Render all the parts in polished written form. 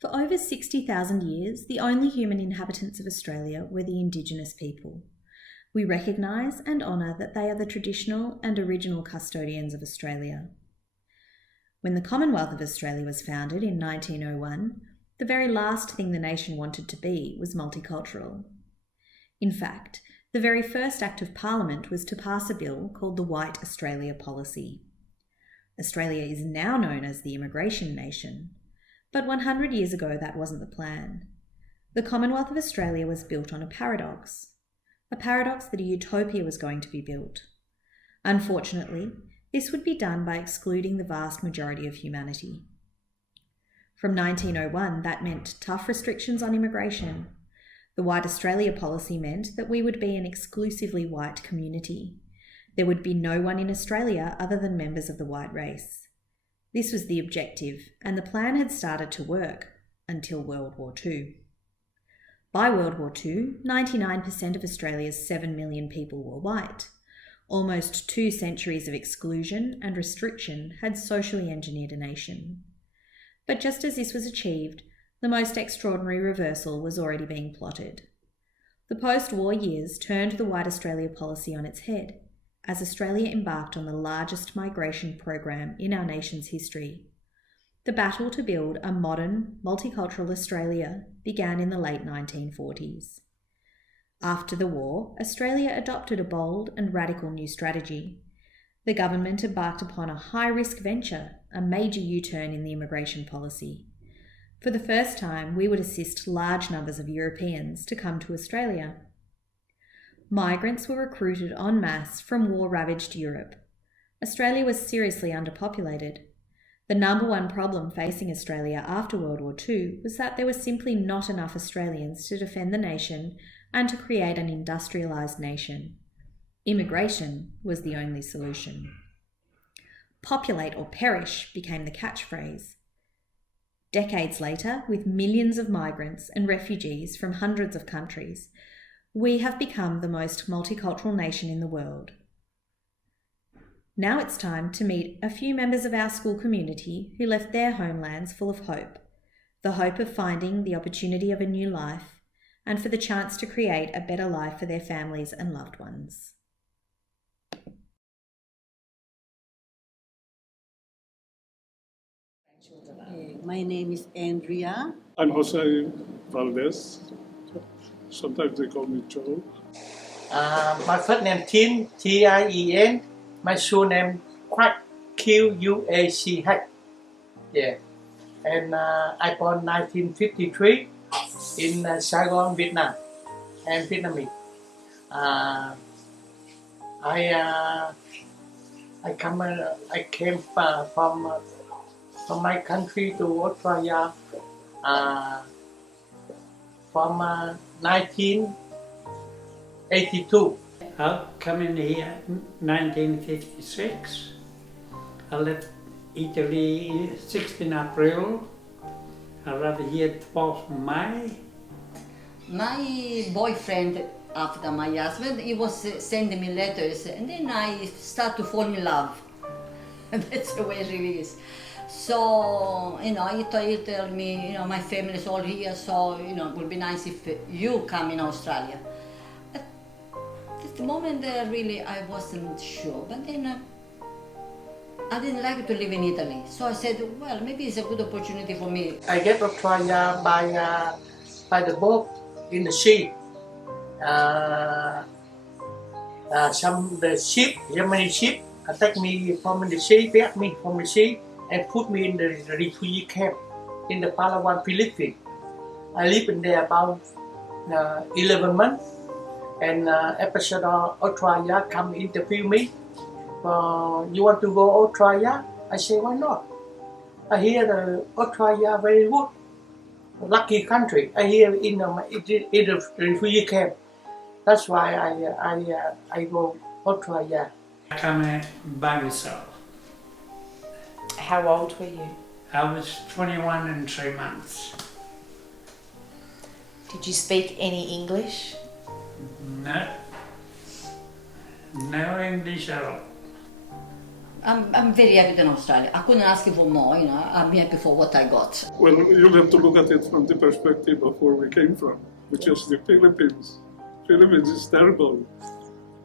For over 60,000 years, the only human inhabitants of Australia were the Indigenous people. We recognise and honour that they are the traditional and original custodians of Australia. When the Commonwealth of Australia was founded in 1901, the very last thing the nation wanted to be was multicultural. In fact, the very first Act of Parliament was to pass a bill called the White Australia Policy. Australia is now known as the immigration nation, but 100 years ago that wasn't the plan. The Commonwealth of Australia was built on a paradox that a utopia was going to be built. Unfortunately, this would be done by excluding the vast majority of humanity. From 1901, that meant tough restrictions on immigration. The White Australia policy meant that we would be an exclusively white community. There would be no one in Australia other than members of the white race. This was the objective, and the plan had started to work until World War II. By World War II, 99% of Australia's 7 million people were white. Almost 2 centuries of exclusion and restriction had socially engineered a nation. But just as this was achieved, the most extraordinary reversal was already being plotted. The post-war years turned the White Australia policy on its head, as Australia embarked on the largest migration program in our nation's history. The battle to build a modern, multicultural Australia began in the late 1940s. After the war, Australia adopted a bold and radical new strategy. The government embarked upon a high-risk venture, a major U-turn in the immigration policy. For the first time, we would assist large numbers of Europeans to come to Australia. Migrants were recruited en masse from war-ravaged Europe. Australia was seriously underpopulated. The number one problem facing Australia after World War II was that there were simply not enough Australians to defend the nation and to create an industrialised nation. Immigration was the only solution. Populate or perish became the catchphrase. Decades later, with millions of migrants and refugees from hundreds of countries, we have become the most multicultural nation in the world. Now it's time to meet a few members of our school community who left their homelands full of hope, the hope of finding the opportunity of a new life, and for the chance to create a better life for their families and loved ones. My name is Andrea. I'm Jose Valdez. Sometimes they call me Joe. My first name Tin, Tien. My surname Quack, Quach. Yeah. And I born 1953 in Saigon, Vietnam, and Vietnamese. I came from my country to Australia from 1982. I come in here in 1956. I left Italy 16 April. I arrived here 12 May. My boyfriend, after my husband, he was sending me letters, and then I start to fall in love. And that's the way it really is. So, he told me, my family is all here, so, it would be nice if you come in Australia. But at the moment, really, I wasn't sure. But then I didn't like to live in Italy. So I said, well, maybe it's a good opportunity for me. I get to Australia by the boat in the sea. The ship, Germany ship, attacked me from the sea, picked me from the sea, and put me in the refugee camp in the Palawan, Philippines. I lived in there about 11 months, and Ambassador Australia come interview me. You want to go Australia? I say, why not? I hear Australia very good, lucky country. I hear in the refugee camp. That's why I go Australia. I come by myself. How old were you? I was 21 and 3 months. Did you speak any English? No. No English at all. I'm very happy in Australia. I couldn't ask for more, you know. I'm happy for what I got. Well, you'll have to look at it from the perspective of where we came from, which is the Philippines. Philippines is terrible.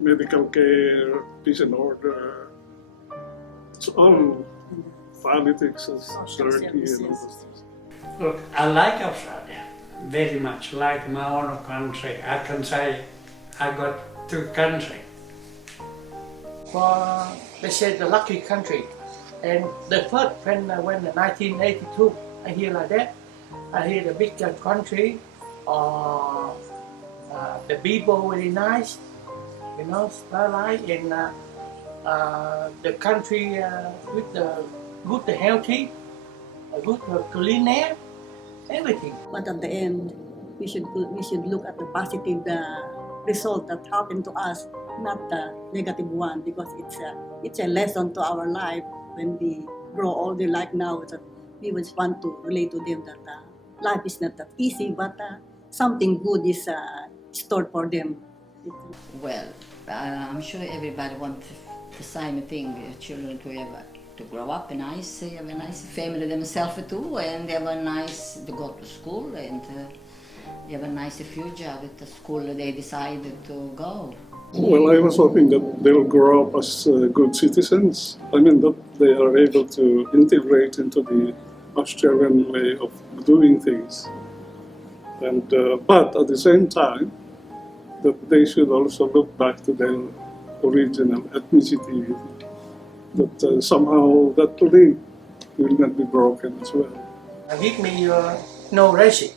Medical care, peace and order. It's all politics and dirty and all those things. Look, I like Australia very much, like my own country. I can say I got two countries. For they say the lucky country, and the first when in 1982, I hear like that. I hear the big country, the people very nice, you know, starlight, and the country with the good, healthy, good clean air, everything. But at the end, we should look at the positive result that happened to us, not the negative one, because it's a lesson to our life when we grow older. Like now, that we just want to relate to them that life is not that easy, but something good is stored for them. Well, I'm sure everybody wants the same thing, children to grow up have a nice family themselves too, and to go to school and have a nice future with the school they decided to go. Well, I was hoping that they'll grow up as good citizens. I mean, that they are able to integrate into the Australian way of doing things. And but at the same time, that they should also look back to their original ethnicity. That somehow that link will not be broken as well. Give me no racism,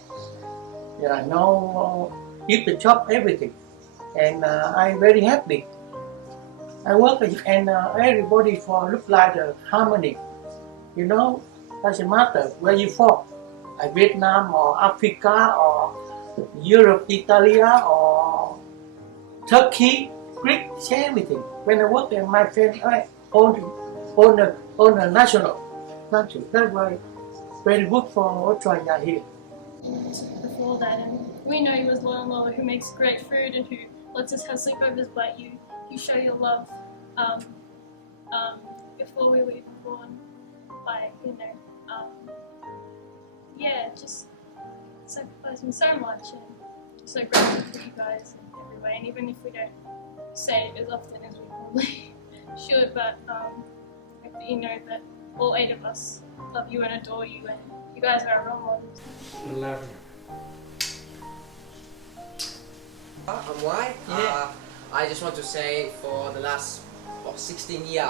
no give the job, everything, and I'm very happy. I work and everybody for look like the harmony, you know, doesn't matter where you from, like Vietnam or Africa or Europe, Italy or Turkey, Greek, everything. When I work in my friend, I own a national country. That's why very good for Australia here. Before that, and we know you as Loyola, who makes great food and who lets us have sleepovers, but you show your love before we were even born by, just sacrificing so much, and I'm so grateful for you guys in every way, and even if we don't say it as often as we probably should, but hope that you know that all 8 of us love you and adore you, and you guys are our role models. Love you. I'm white. Yeah. I just want to say for the last 16 years,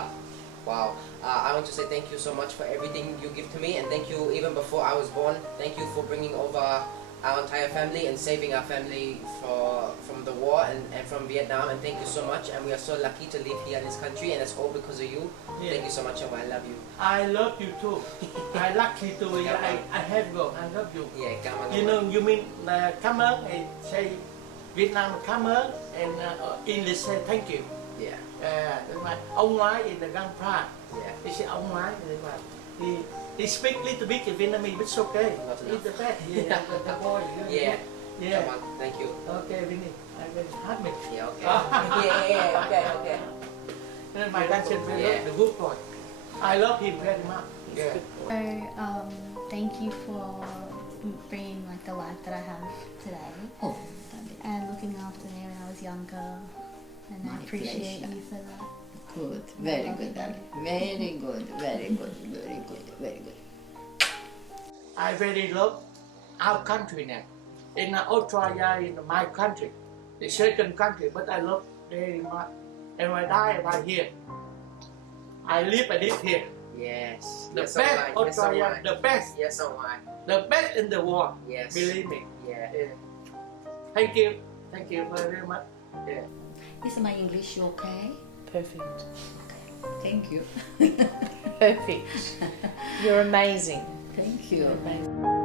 wow, I want to say thank you so much for everything you give to me, and thank you even before I was born. Thank you for bringing over our entire family and saving our family from the war and from Vietnam, and thank you so much, and we are so lucky to live here in this country, and it's all because of you. Yeah. Thank you so much, and I love you. I love you too. I lucky too. I have you. I love you. Yeah, cảm ơn. You know, you mean cảm ơn, and say Vietnam cảm ơn, and English say thank you. Yeah. That's why ông ngoại is the grandpa. Yeah. He say ông ngoại. He speak little bit in Vietnamese, but it's okay. Not He's the best. Yeah, the boy. Yeah. Yeah. Come on, thank you. Okay, Vinny. I will happy. Yeah, okay. yeah, okay. My grandson will love the good boy. I love him very much. Yeah. So, thank you for bringing the life that I have today, Oh, and looking after me when I was younger, and I My appreciate pleasure. you for that. good, very good, darling. Very good, very good, very good, very good. I very love our country now. In Australia, in my country, the second country, but I love very much. And when I die, I'm here. I live here. Yes. The Yes, best alright. Australia, Yes, alright. the best, Yes, alright. the best in the world. Yes. Believe me. Yeah. Thank you very much. Yeah. Is my English okay? Perfect. Thank you. Perfect. You're amazing. Thank you. You're amazing.